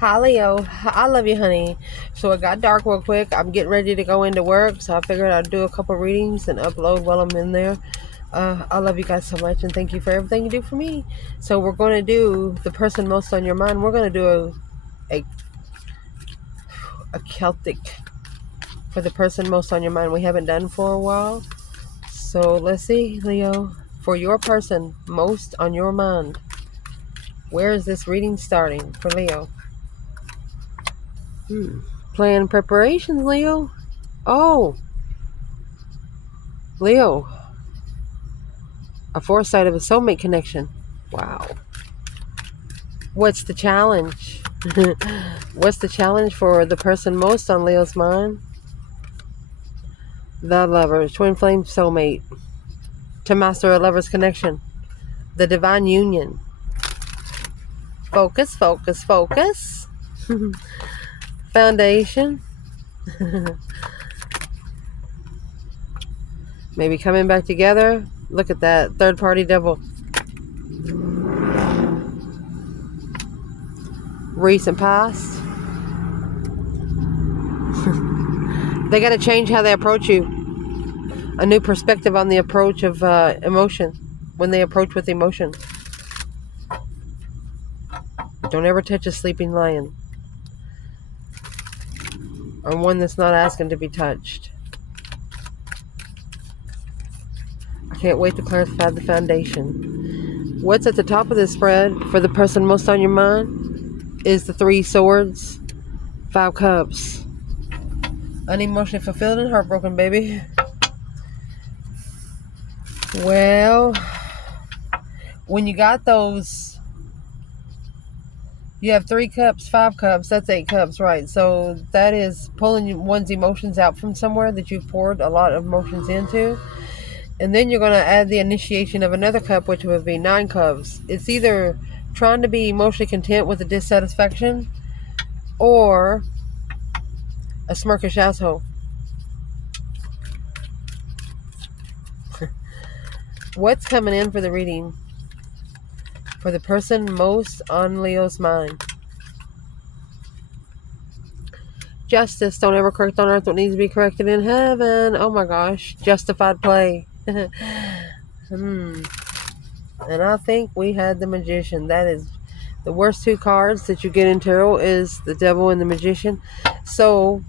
Hi, Leo. I love you, honey. So it got dark real quick. I'm getting ready to go into work, so I figured I'd do a couple readings and upload while I'm in there. I love you guys so much, and thank you for everything you do for me. So we're going to do the person most on your mind. We're going to do a Celtic for the person most on your mind. We haven't done for a while. So let's see, Leo. For your person most on your mind, where is this reading starting for Leo? Plan preparations, Leo. Oh, Leo. A foresight of a soulmate connection. Wow. What's the challenge? What's the challenge for the person most on Leo's mind? The lover, twin flame soulmate. To master a lover's connection. The divine union. Focus, focus, focus. Foundation. Maybe coming back together. Look at that. Third party devil. Recent past. They got to change how they approach you. A new perspective on the approach of emotion. When they approach with emotion. Don't ever touch a sleeping lion. Or one that's not asking to be touched. I can't wait to clarify the foundation. What's at the top of this spread for the person most on your mind is the 3 swords, 5 cups. Unemotionally fulfilled and heartbroken, baby. Well, when you got those, you have 3 cups, 5 cups, that's 8 cups, right? So that is pulling one's emotions out from somewhere that you've poured a lot of emotions into. And then you're going to add the initiation of another cup, which would be 9 cups. It's either trying to be emotionally content with the dissatisfaction or a smirkish asshole. What's coming in for the reading for the person most on Leo's mind? Justice. Don't ever correct on earth what needs to be corrected in heaven. Oh my gosh. Justified play. And I think we had the Magician. That is the worst 2 cards that you get in tarot is the Devil and the Magician. So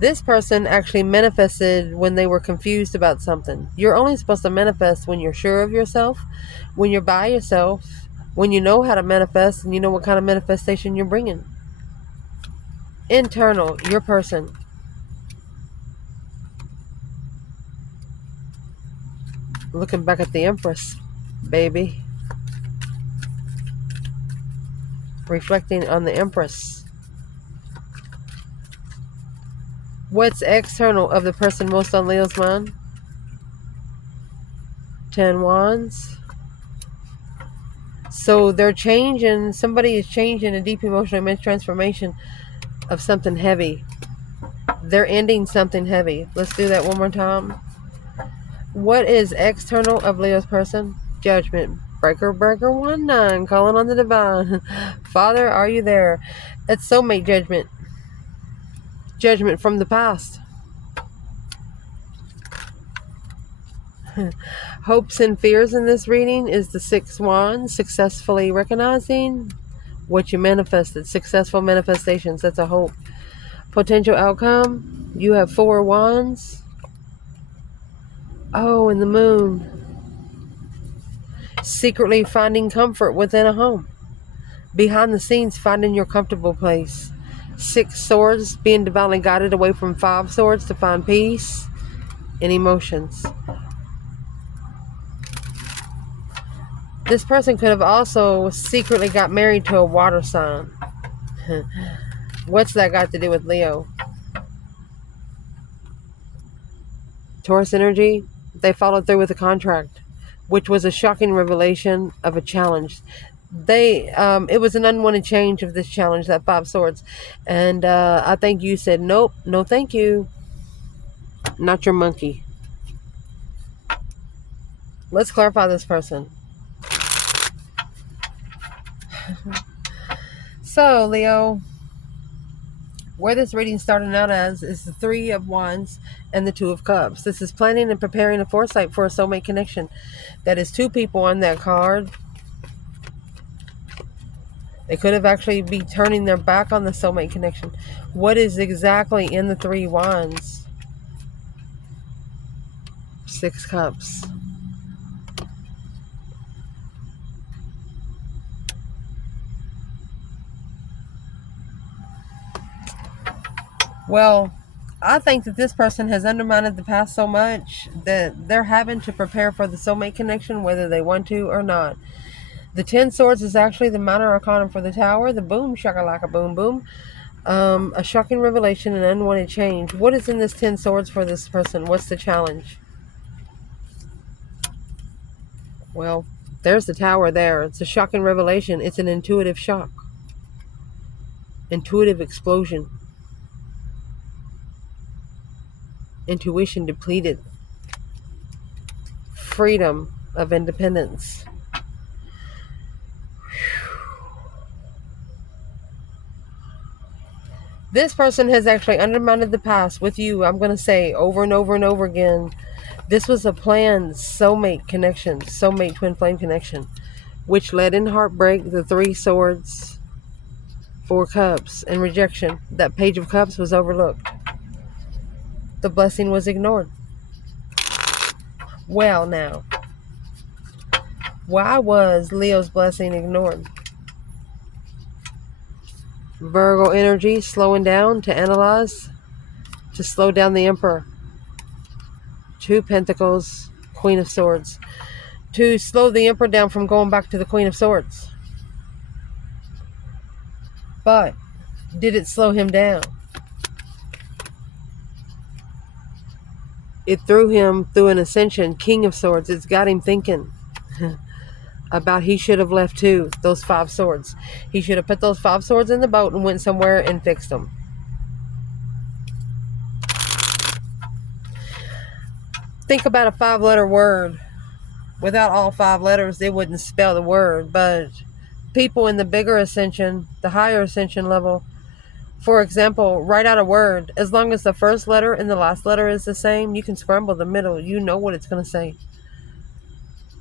this person actually manifested when they were confused about something. You're only supposed to manifest when you're sure of yourself, when you're by yourself, when you know how to manifest and you know what kind of manifestation you're bringing. Internal, your person. Looking back at the Empress, baby. Reflecting on the Empress. What's external of the person most on Leo's mind? 10 Wands. So they're changing, somebody is changing a deep emotional immense transformation of something heavy. They're ending something heavy. Let's do that one more time. What is external of Leo's person? Judgment. Breaker, breaker, 1-9. Calling on the divine. Father, are you there? It's soulmate judgment. Judgment from the past. Hopes and fears in this reading is the 6 Wands. Successfully recognizing what you manifested. Successful manifestations. That's a hope. Potential outcome. You have 4 Wands. Oh, and the Moon. Secretly finding comfort within a home. Behind the scenes, finding your comfortable place. 6 Swords. Being divinely guided away from 5 Swords to find peace and emotions. This person could have also secretly got married to a water sign. What's that got to do with Leo? Taurus energy. They followed through with a contract, which was a shocking revelation of a challenge. It was an unwanted change of this challenge, that 5 Swords. And I think you said, nope, no thank you. Not your monkey. Let's clarify this person. So, Leo, where this reading started out as is the Three of Wands and the Two of Cups. This is planning and preparing a foresight for a soulmate connection. That is two people on that card. They could have actually be turning their back on the soulmate connection. What is exactly in the Three Wands? Six Cups. Well, I think that this person has undermined the past so much that they're having to prepare for the soulmate connection whether they want to or not. The Ten Swords is actually the minor arcana for the Tower. The boom, shakalaka, boom, boom. A shocking revelation, an unwanted change. What is in this Ten Swords for this person? What's the challenge? Well, there's the Tower there. It's a shocking revelation. It's an intuitive shock. Intuitive explosion. Intuition depleted. Freedom of independence. This person has actually undermined the past with you. I'm going to say over and over and over again. This was a planned soulmate connection, soulmate twin flame connection, which led in heartbreak, the Three Swords, Four Cups, and rejection. That Page of Cups was overlooked. The blessing was ignored. Well, now, why was Leo's blessing ignored? Virgo energy, slowing down to analyze, to slow down the Emperor. Two Pentacles, Queen of Swords. To slow the Emperor down from going back to the Queen of Swords. But did it slow him down? It threw him through an ascension, King of Swords. It's got him thinking about he should have left too, those 5 swords. He should have put those 5 swords in the boat and went somewhere and fixed them. Think about a 5-letter word. Without all 5 letters, they wouldn't spell the word. But people in the bigger ascension, the higher ascension level, for example, write out a word. As long as the first letter and the last letter is the same, you can scramble the middle. You know what it's going to say.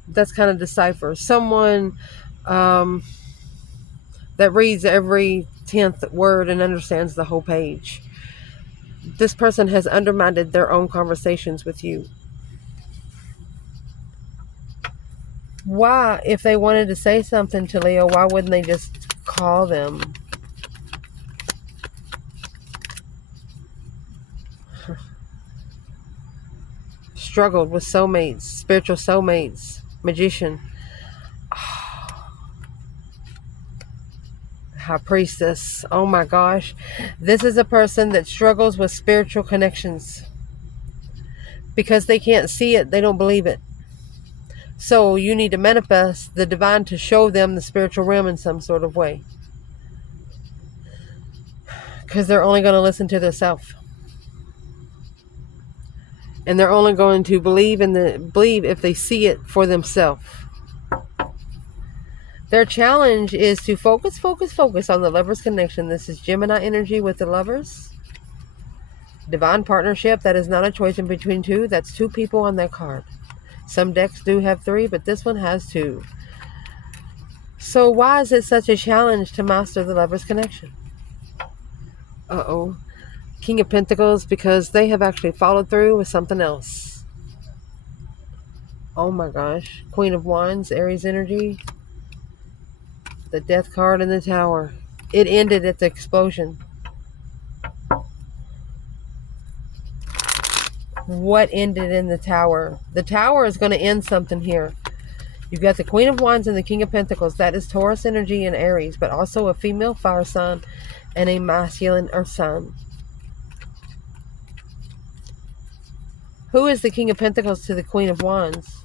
That's kind of decipher. Someone that reads every 10th word and understands the whole page. This person has undermined their own conversations with you. Why, if they wanted to say something to Leo, why wouldn't they just call them? Struggled with soulmates, spiritual soulmates, magician. High priestess. Oh my gosh. This is a person that struggles with spiritual connections. Because they can't see it, they don't believe it. So you need to manifest the divine to show them the spiritual realm in some sort of way. Because they're only going to listen to themselves. And they're only going to believe if they see it for themselves. Their challenge is to focus on the Lovers connection. This is Gemini energy with the Lovers. Divine partnership. That is not a choice in between two. That's 2 people on that card. Some decks do have 3, but this one has 2. So why is it such a challenge to master the Lovers connection? Uh-oh. King of Pentacles, because they have actually followed through with something else. Oh my gosh. Queen of Wands, Aries energy. The Death card in the Tower. It ended at the explosion. What ended in the Tower? The Tower is going to end something here. You've got the Queen of Wands and the King of Pentacles. That is Taurus energy and Aries, but also a female fire sign and a masculine earth sign. Who is the King of Pentacles to the Queen of Wands?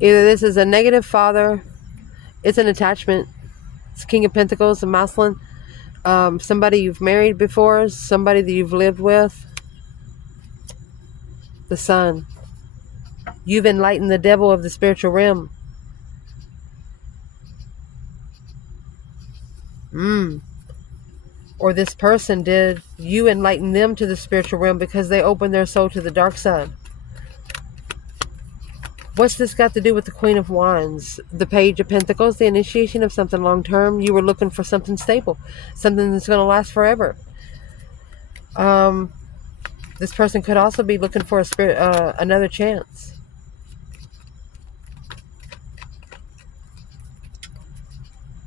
Either this is a negative father, it's an attachment. It's King of Pentacles, a masculine. Somebody you've married before, somebody that you've lived with. The Sun. You've enlightened the devil of the spiritual realm. Or this person did. You enlighten them to the spiritual realm because they opened their soul to the dark side. What's this got to do with the Queen of Wands? The Page of Pentacles, the initiation of something long-term. You were looking for something stable, something that's going to last forever. This person could also be looking for another chance.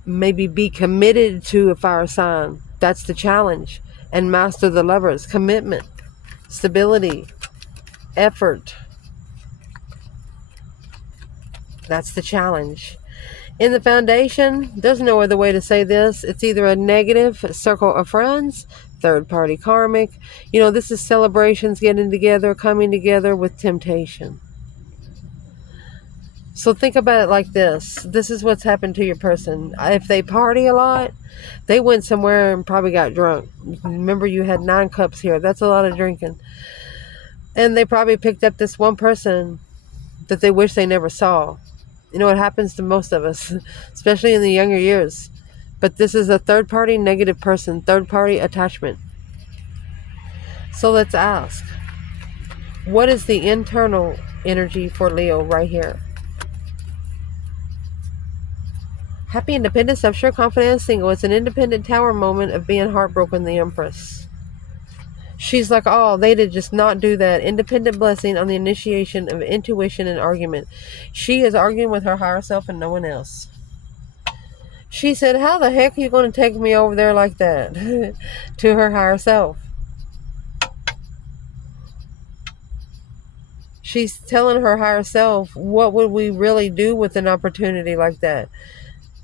Maybe be committed to a fire sign. That's the challenge. And master the Lovers. Commitment, stability, effort. That's the challenge. In the Foundation, there's no other way to say this. It's either a negative circle of friends, third party karmic. This is celebrations, getting together, coming together with temptation. So think about it like this. This is what's happened to your person. If they party a lot, they went somewhere and probably got drunk. Remember, you had 9 cups here. That's a lot of drinking. And they probably picked up this one person that they wish they never saw. It happens to most of us, especially in the younger years. But this is a third-party negative person, third-party attachment. So let's ask, what is the internal energy for Leo right here? Happy independence, I'm sure, confident and single. It's an independent tower moment of being heartbroken, the Empress. She's like, oh, they did just not do that. Independent blessing on the initiation of intuition and argument. She is arguing with her higher self and no one else. She said, how the heck are you going to take me over there like that? To her higher self. She's telling her higher self, what would we really do with an opportunity like that?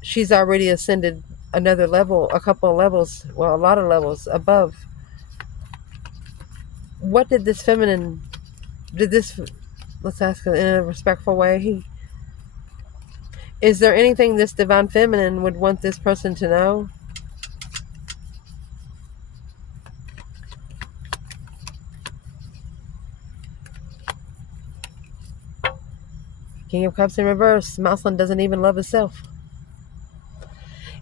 She's already ascended another level, a couple of levels, well, a lot of levels above. What did this feminine, let's ask in a respectful way. Is there anything this divine feminine would want this person to know? King of Cups in reverse. Mousland doesn't even love himself.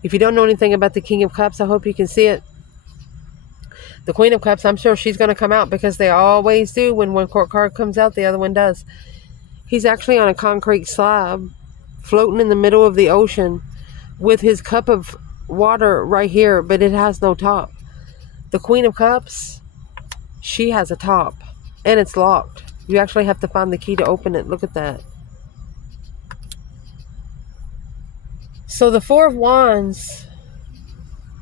If you don't know anything about the King of Cups, I hope you can see it. The Queen of Cups, I'm sure she's going to come out because they always do. When one court card comes out, the other one does. He's actually on a concrete slab, floating in the middle of the ocean with his cup of water right here, but it has no top. The Queen of Cups, she has a top, and it's locked. You actually have to find the key to open it. Look at that. So the Four of Wands,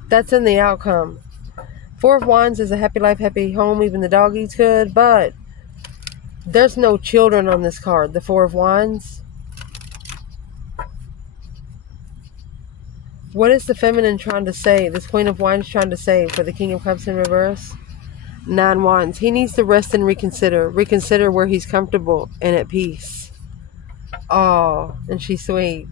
that's in the outcome. Four of Wands is a happy life, happy home, even the dog eats good, but there's no children on this card, the Four of Wands. What is the feminine trying to say, this Queen of Wands trying to say for the King of Cups in reverse? 9 Wands. He needs to rest and reconsider. Reconsider where he's comfortable and at peace. Oh, and she's sweet.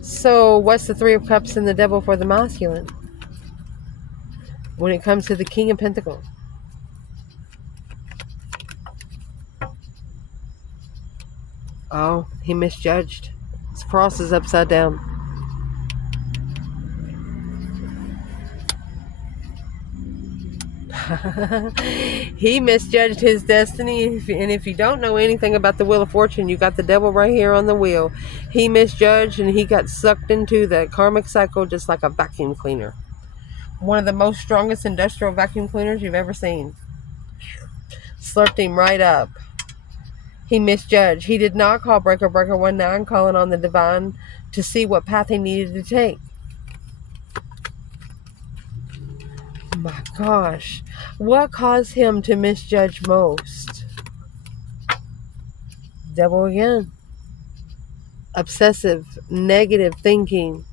So what's the Three of Cups and the Devil for the masculine when it comes to the King of Pentacles? Oh, he misjudged. His cross is upside down. He misjudged his destiny. And if you don't know anything about the Wheel of Fortune, you got the devil right here on the wheel. He misjudged and he got sucked into the karmic cycle just like a vacuum cleaner. One of the most strongest industrial vacuum cleaners you've ever seen. Slurped him right up. He misjudged. He did not call Breaker 19, calling on the divine to see what path he needed to take. My gosh. What caused him to misjudge most? Devil again. Obsessive, negative thinking.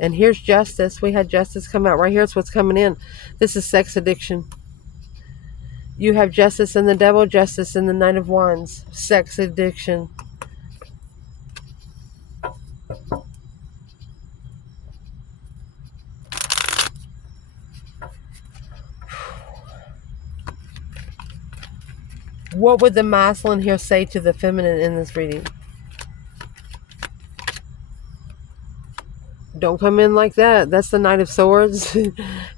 And here's justice. We had justice come out. Right here's what's coming in. This is sex addiction. You have justice in the devil, justice in the Knight of Wands. Sex addiction. What would the masculine here say to the feminine in this reading? Don't come in like that. That's the Knight of Swords,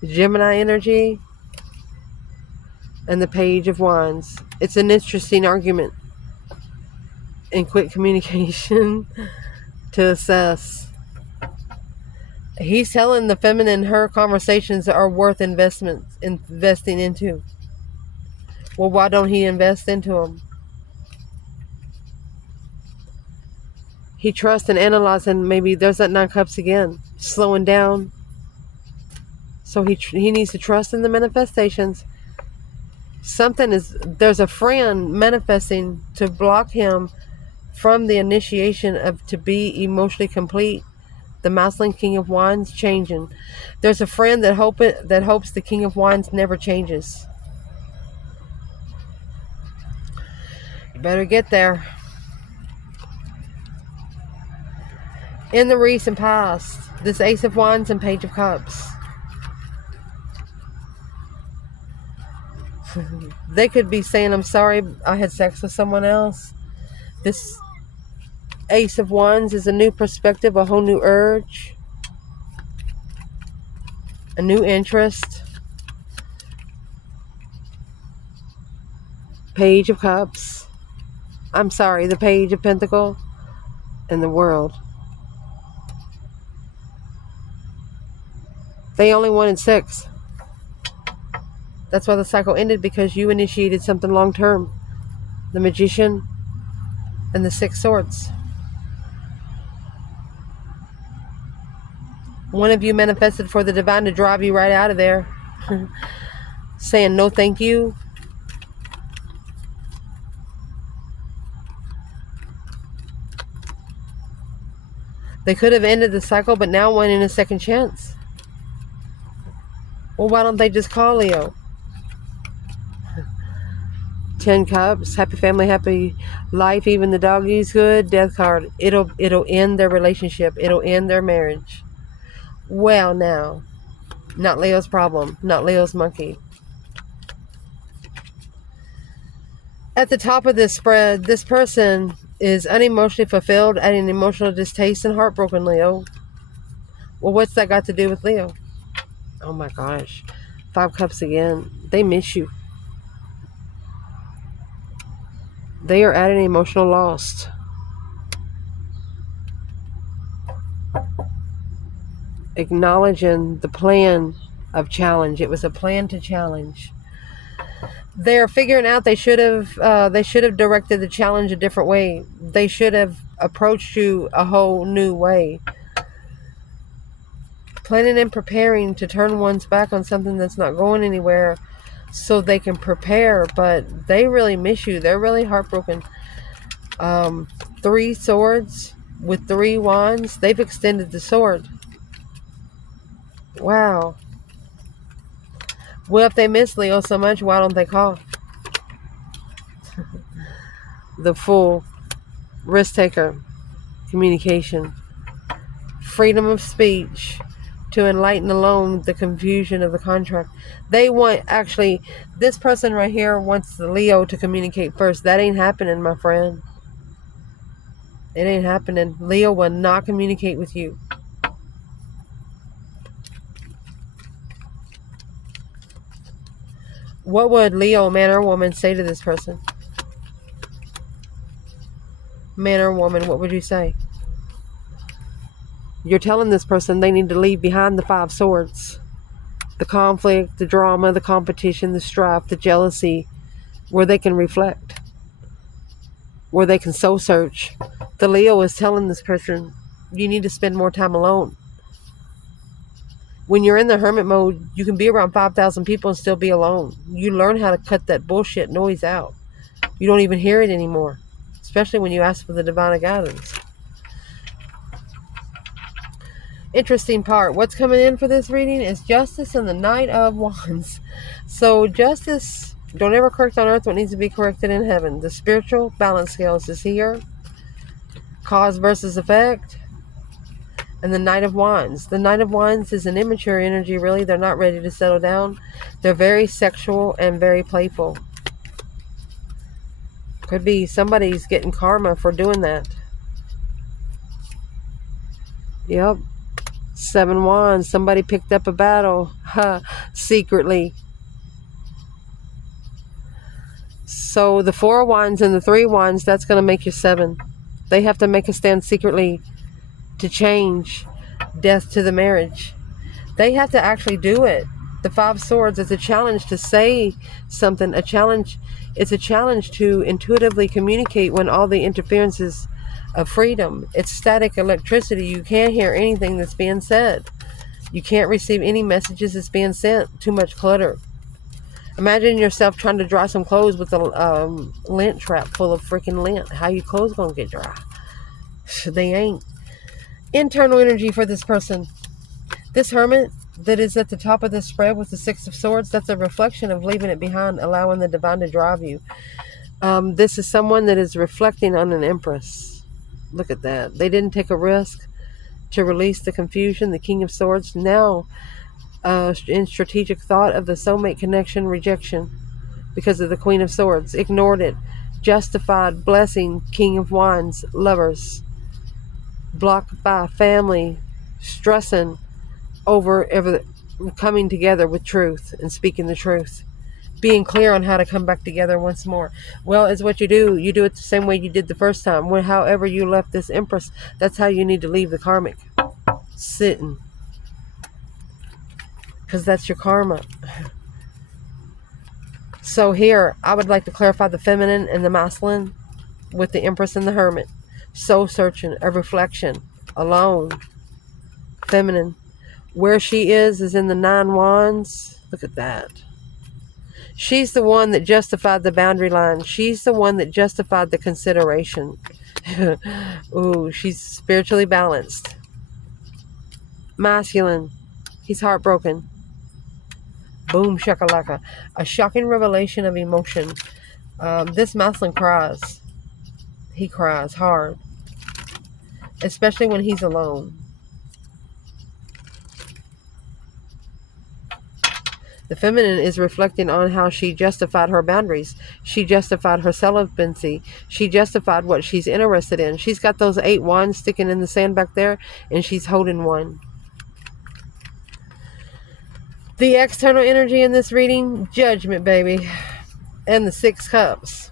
Gemini energy, and the Page of Wands. It's an interesting argument and quick communication to assess. He's telling the feminine her conversations are worth investing into. Well, why don't he invest into them? He trusts and analyzes, and maybe there's that 9 cups again, slowing down. So he needs to trust in the manifestations. There's a friend manifesting to block him from the initiation of to be emotionally complete. The masculine King of Wands changing. There's a friend that hopes the King of Wands never changes. You better get there. In the recent past, this Ace of Wands and Page of Cups. They could be saying, I'm sorry I had sex with someone else. This Ace of Wands is a new perspective, a whole new urge, a new interest. Page of Cups. I'm sorry, the Page of Pentacles and the World. They only wanted 6. That's why the cycle ended, because you initiated something long term. The Magician and the 6 Swords. One of you manifested for the divine to drive you right out of there. Saying no thank you. They could have ended the cycle, but now wanting a second chance. Well, why don't they just call Leo? 10 Cups, happy family, happy life, even the doggy's good. Death card. It'll end their relationship. It'll end their marriage. Well, now, not Leo's problem, not Leo's monkey. At the top of this spread, this person is unemotionally fulfilled, adding emotional distaste and heartbroken, Leo. Well, what's that got to do with Leo? Oh my gosh. 5 Cups again. They miss you. They are at an emotional loss. Acknowledging the plan of challenge. It was a plan to challenge. They're figuring out they should have directed the challenge a different way. They should have approached you a whole new way. Planning and preparing to turn one's back on something that's not going anywhere so they can prepare, but they really miss you. They're really heartbroken. 3 Swords with 3 Wands. They've extended the sword. Wow. Well, if they miss Leo so much, why don't they call? The Fool. Risk taker. Communication. Freedom of speech. To enlighten alone the confusion of the contract. They want, actually, this person right here wants the Leo to communicate first. That ain't happening, my friend. It ain't happening. Leo will not communicate with you. What would Leo, man or woman, say to this person? Man or woman, what would you say? You're telling this person they need to leave behind the 5 Swords. The conflict, the drama, the competition, the strife, the jealousy, where they can reflect, where they can soul search. The Leo is telling this person, you need to spend more time alone. When you're in the hermit mode, you can be around 5,000 people and still be alone. You learn how to cut that bullshit noise out. You don't even hear it anymore, especially when you ask for the divine guidance. Interesting part. What's coming in for this reading is Justice and the Knight of Wands. So Justice, don't ever correct on earth what needs to be corrected in heaven. The spiritual balance scales is here. Cause versus effect. And the Knight of Wands. The Knight of Wands is an immature energy, really. They're not ready to settle down. They're very sexual and very playful. Could be somebody's getting karma for doing that. Yep. 7 wands. Somebody picked up a battle. Secretly. So the 4 wands and the 3 wands, that's going to make you 7. They have to make a stand secretly to change death to the marriage. They have to actually do it. The 5 swords is a challenge to say something. A challenge. It's a challenge to intuitively communicate when all the interferences of freedom. It's static electricity. You can't hear anything that's being said. You can't receive any messages that's being sent. Too much clutter. Imagine yourself trying to dry some clothes with a lint trap full of freaking lint. How your clothes gonna get dry? They ain't. Internal energy for this person. This hermit that is at the top of the spread with the 6 of swords, that's a reflection of leaving it behind, allowing the divine to drive you. This is someone that is reflecting on an empress. Look at that. They didn't take a risk to release the confusion. The King of Swords. Now, in strategic thought of the soulmate connection, rejection because of the Queen of Swords. Ignored it. Justified blessing. King of Wands. Lovers. Blocked by family. Stressing over coming together with truth and speaking the truth. Being clear on how to come back together once more. Well, it's what you do. You do it the same way you did the first time. However you left this empress, that's how you need to leave the karmic. Sitting. Because that's your karma. So here, I would like to clarify the feminine and the masculine with the empress and the hermit. Soul searching, a reflection, alone. Feminine. Where she is in the 9 wands. Look at that. She's the one that justified the boundary line. She's the one that justified the consideration. Ooh, she's spiritually balanced. Masculine. He's heartbroken. Boom shakalaka. A shocking revelation of emotion. This masculine cries. He cries hard. Especially when he's alone. The feminine is reflecting on how she justified her boundaries. She justified her celibacy. She justified what she's interested in. She's got those 8 wands sticking in the sand back there, and she's holding one. The external energy in this reading, judgment, baby. And the 6 cups.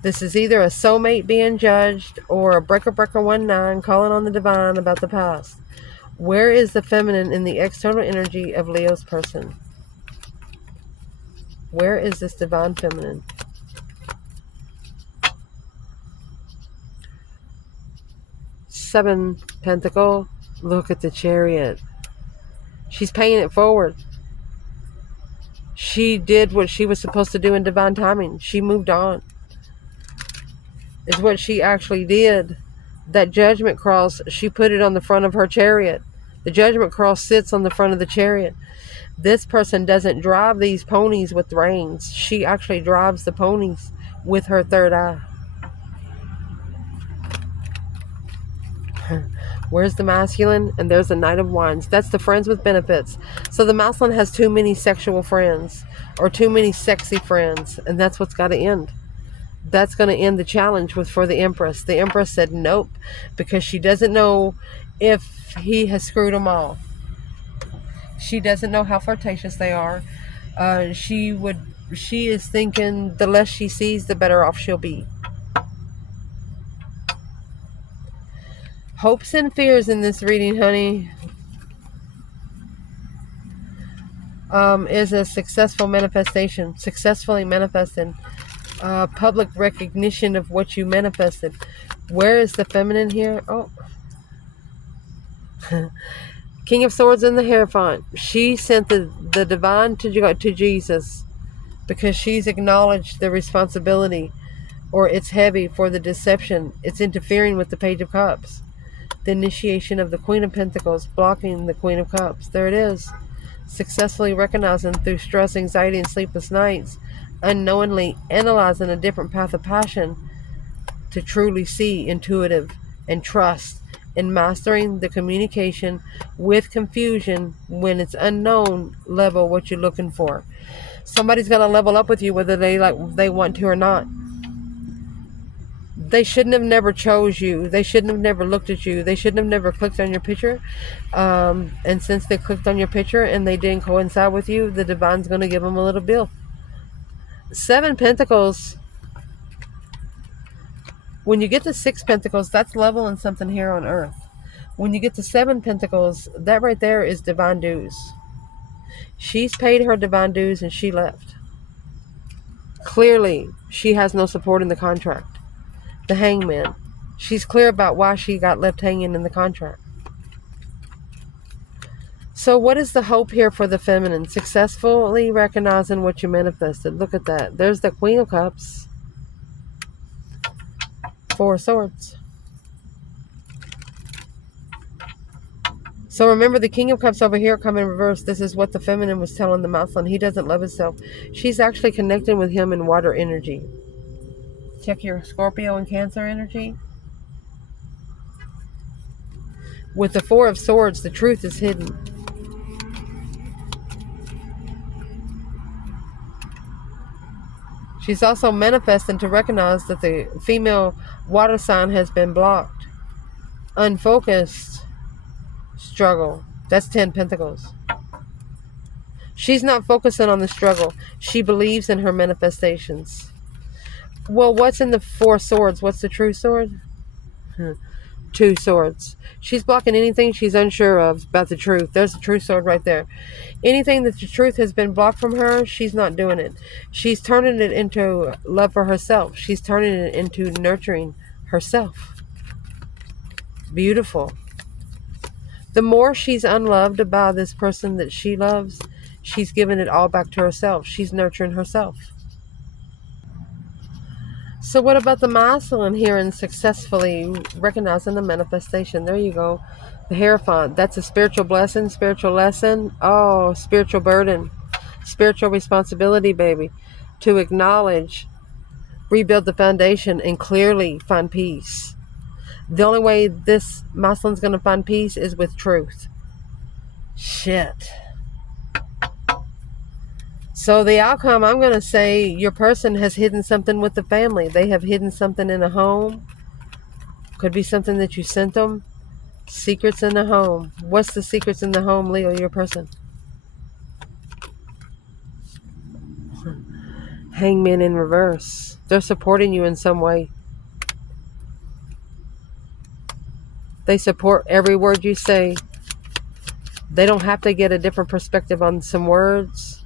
This is either a soulmate being judged or a breaker 19 calling on the divine about the past. Where is the feminine in the external energy of Leo's person? Where is this divine feminine? Seven Pentacle. Look at the Chariot. She's paying it forward. She did what she was supposed to do in divine timing. She moved on. Is what she actually did. That judgment cross, she put it on the front of her chariot. The judgment cross sits on the front of the chariot. This person doesn't drive these ponies with reins. She actually drives the ponies with her third eye. Where's the masculine? And there's the Knight of Wands. That's the friends with benefits. So the masculine has too many sexual friends or too many sexy friends. And that's what's got to end. That's going to end the challenge for the Empress. The Empress said nope because she doesn't know if he has screwed them all. She doesn't know how flirtatious they are. She is thinking the less she sees, the better off she'll be. Hopes and fears in this reading, honey, is a successful manifestation. Successfully manifested. Public recognition of what you manifested. Where is the feminine here? Oh. King of Swords in the Hierophant. She sent the divine to Jesus because she's acknowledged the responsibility, or it's heavy for the deception. It's interfering with the Page of Cups. The initiation of the Queen of Pentacles, blocking the Queen of Cups. There it is. Successfully recognizing through stress, anxiety, and sleepless nights, unknowingly analyzing a different path of passion to truly see intuitive and trust, and mastering the communication with confusion when it's unknown level what you're looking for. Somebody's going to level up with you whether they want to or not. They shouldn't have never chose you. They shouldn't have never looked at you. They shouldn't have never clicked on your picture. And since they clicked on your picture and they didn't coincide with you, the divine's going to give them a little bill. 7 Pentacles. When you get to 6 Pentacles, that's leveling something here on earth. When you get to 7 Pentacles, that right there is divine dues. She's paid her divine dues and she left. Clearly, she has no support in the contract. The Hangman. She's clear about why she got left hanging in the contract. So what is the hope here for the feminine? Successfully recognizing what you manifested. Look at that. There's the Queen of Cups. 4 of Swords. So remember, the King of Cups over here come in reverse. This is what the feminine was telling the masculine. He doesn't love himself. She's actually connecting with him in water energy. Check your Scorpio and Cancer energy. With the 4 of Swords, the truth is hidden. She's also manifesting to recognize that the female water sign has been blocked. Unfocused struggle. That's 10 Pentacles. She's not focusing on the struggle. She believes in her manifestations. Well, what's in the 4 Swords? What's the true sword? 2 Swords. She's blocking anything she's unsure of about the truth. There's the true sword right there. Anything that the truth has been blocked from her, she's not doing it. She's turning it into love for herself. She's turning it into nurturing herself. Beautiful. The more she's unloved by this person that she loves, she's giving it all back to herself. She's nurturing herself. So what about the masculine here in successfully recognizing the manifestation? There you go. The Hierophant. That's a spiritual blessing, spiritual lesson. Oh, spiritual burden. Spiritual responsibility, baby. To acknowledge, rebuild the foundation, and clearly find peace. The only way this masculine's going to find peace is with truth. Shit. So the outcome, I'm going to say, your person has hidden something with the family. They have hidden something in a home. Could be something that you sent them. Secrets in the home. What's the secrets in the home, Leo, your person? Hangman in reverse. They're supporting you in some way. They support every word you say. They don't have to get a different perspective on some words.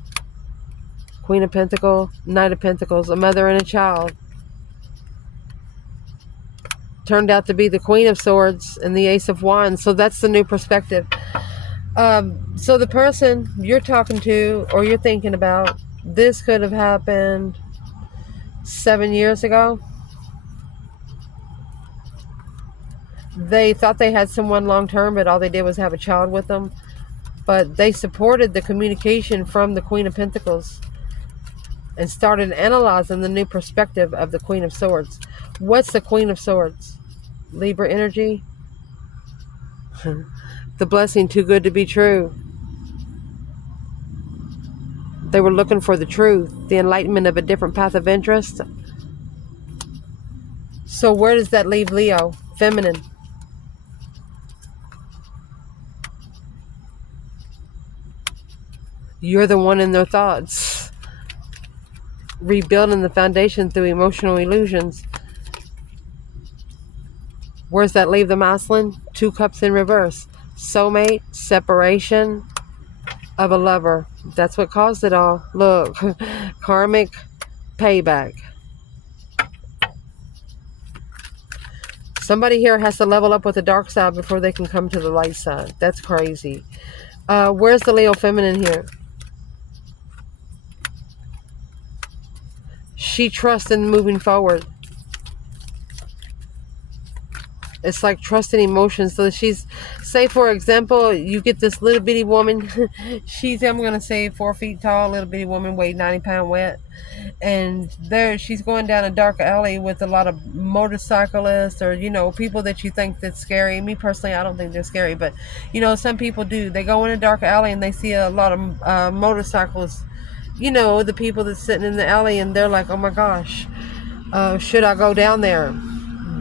Queen of Pentacles, Knight of Pentacles, a mother and a child. Turned out to be the Queen of Swords and the Ace of Wands. So that's the new perspective. So the person you're talking to or you're thinking about, this could have happened 7 years ago. They thought they had someone long term, but all they did was have a child with them. But they supported the communication from the Queen of Pentacles and started analyzing the new perspective of the Queen of Swords. What's the Queen of Swords? Libra energy. The blessing too good to be true. They were looking for the truth, the enlightenment of a different path of interest. So where does that leave Leo? Feminine. You're the one in their thoughts. Rebuilding the foundation through emotional illusions. Where's that leave the masculine? 2 Cups in reverse. Soulmate, separation of a lover. That's what caused it all. Look, karmic payback. Somebody here has to level up with the dark side before they can come to the light side. That's crazy. Where's the Leo feminine here? She trusts in moving forward. It's like trust and emotions. So she's, say for example, you get this little bitty woman. She's, I'm going to say 4 feet tall, little bitty woman, weighed 90 pound wet. And there she's going down a dark alley with a lot of motorcyclists or, you know, people that you think that's scary. Me personally, I don't think they're scary. But, you know, some people do. They go in a dark alley and they see a lot of motorcyclists. You know, the people that's sitting in the alley and they're like, oh my gosh, should I go down there?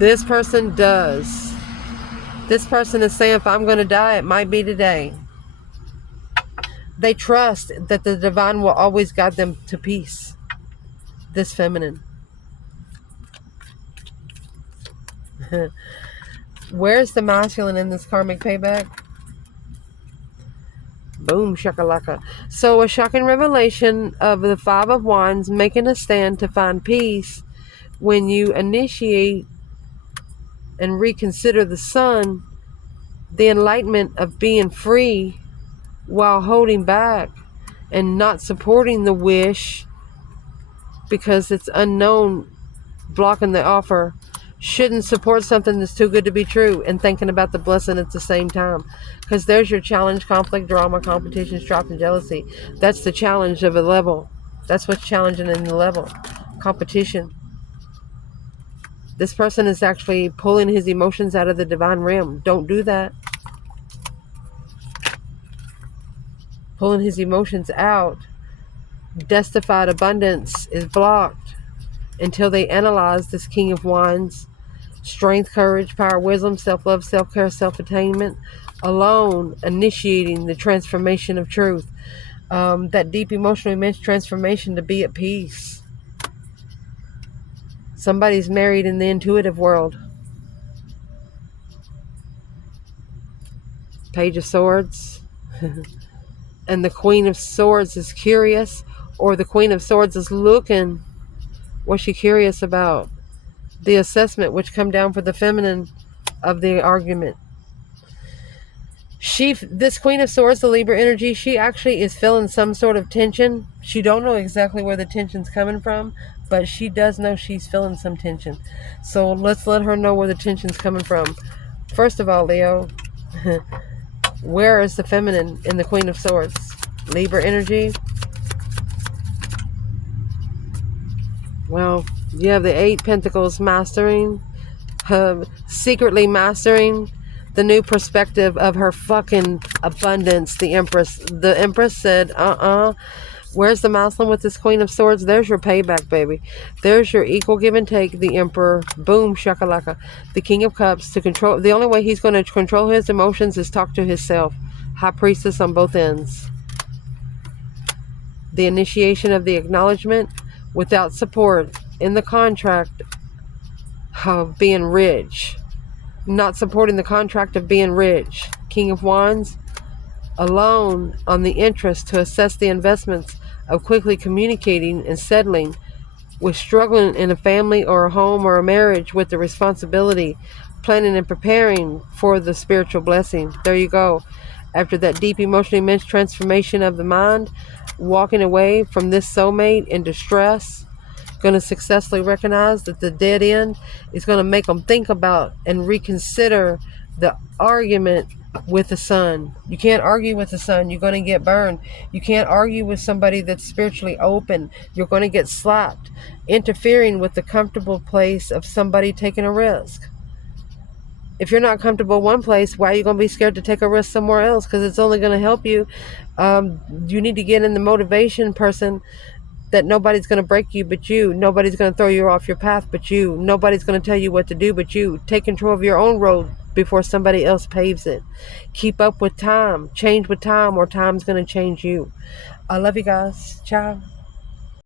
This person does. This person is saying, if I'm going to die, it might be today. They trust that the divine will always guide them to peace. This feminine. Where's the masculine in this karmic payback? Boom, shakalaka. So a shocking revelation of the Five of Wands making a stand to find peace when you initiate and reconsider the sun, the enlightenment of being free while holding back and not supporting the wish because it's unknown, blocking the offer. Shouldn't support something that's too good to be true and thinking about the blessing at the same time. Because there's your challenge, conflict, drama, competition, strife, and jealousy. That's the challenge of a level. That's what's challenging in the level. Competition. This person is actually pulling his emotions out of the divine realm. Don't do that. Pulling his emotions out. Justified abundance is blocked until they analyze this King of Wands. Strength, courage, power, wisdom, self-love, self-care, self-attainment, alone initiating the transformation of truth. That deep emotional immense transformation to be at peace. Somebody's married in the intuitive world. Page of Swords. And the Queen of Swords is curious, or the Queen of Swords is looking. What's she curious about? The assessment which come down for the feminine of the argument. This Queen of Swords, the Libra energy, she actually is feeling some sort of tension. She don't know exactly where the tension's coming from, but she does know she's feeling some tension. So let's let her know where the tension's coming from. First of all, Leo, where is the feminine in the Queen of Swords? Libra energy. Well, you have the 8 Pentacles mastering, secretly mastering the new perspective of her fucking abundance. The Empress said, where's the masculine with this Queen of Swords? There's your payback, baby. There's your equal give and take. The Emperor, boom, shakalaka. The King of Cups, to control. The only way he's going to control his emotions is talk to himself. High Priestess on both ends. The initiation of the acknowledgement without support in the contract of being rich. Not supporting the contract of being rich. King of Wands, alone on the interest to assess the investments of quickly communicating and settling with struggling in a family or a home or a marriage with the responsibility, planning and preparing for the spiritual blessing. There you go. After that deep emotional immense transformation of the mind, walking away from this soulmate in distress, going to successfully recognize that the dead end is going to make them think about and reconsider the argument with the sun. You can't argue with the sun. You're going to get burned. You can't argue with somebody that's spiritually open. You're going to get slapped. Interfering with the comfortable place of somebody taking a risk. If you're not comfortable one place, why are you going to be scared to take a risk somewhere else? Because it's only going to help you. You need to get in the motivation person that nobody's going to break you but you. Nobody's going to throw you off your path but you. Nobody's going to tell you what to do but you. Take control of your own road before somebody else paves it. Keep up with time. Change with time, or time's going to change you. I love you guys. Ciao.